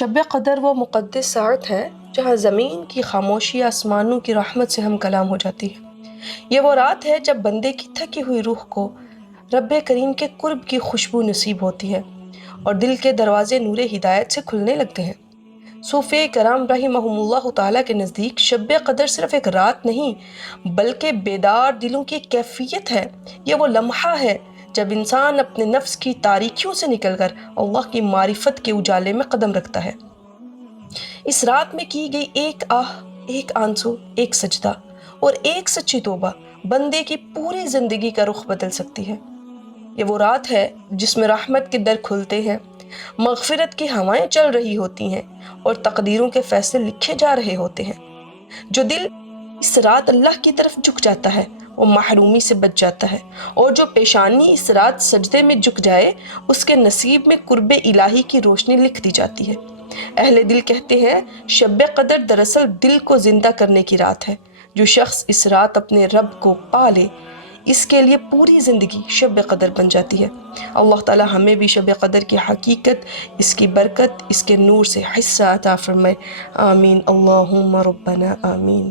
شب قدر وہ مقدس ساعت ہے جہاں زمین کی خاموشی آسمانوں کی رحمت سے ہم کلام ہو جاتی ہے۔ یہ وہ رات ہے جب بندے کی تھکی ہوئی روح کو رب کریم کے قرب کی خوشبو نصیب ہوتی ہے اور دل کے دروازے نور ہدایت سے کھلنے لگتے ہیں۔ صوفیہ کرام رحمہم اللہ تعالیٰ کے نزدیک شب قدر صرف ایک رات نہیں بلکہ بیدار دلوں کی ایک کیفیت ہے۔ یہ وہ لمحہ ہے جب انسان اپنے نفس کی تاریکیوں سے نکل کر اللہ کی معرفت کے اجالے میں قدم رکھتا ہے۔ اس رات میں کی گئی ایک آہ، ایک آنسو، ایک سجدہ اور ایک سچی توبہ بندے کی پوری زندگی کا رخ بدل سکتی ہے۔ یہ وہ رات ہے جس میں رحمت کے در کھلتے ہیں، مغفرت کی ہوائیں چل رہی ہوتی ہیں اور تقدیروں کے فیصلے لکھے جا رہے ہوتے ہیں۔ جو دل اس رات اللہ کی طرف جھک جاتا ہے وہ محرومی سے بچ جاتا ہے، اور جو پیشانی اس رات سجدے میں جھک جائے اس کے نصیب میں قرب الہی کی روشنی لکھ دی جاتی ہے۔ اہل دل کہتے ہیں شب قدر دراصل دل کو زندہ کرنے کی رات ہے۔ جو شخص اس رات اپنے رب کو پا لے اس کے لیے پوری زندگی شب قدر بن جاتی ہے۔ اللہ تعالی ہمیں بھی شب قدر کی حقیقت، اس کی برکت، اس کے نور سے حصہ عطا فرمائے۔ آمین اللہم ربنا آمین۔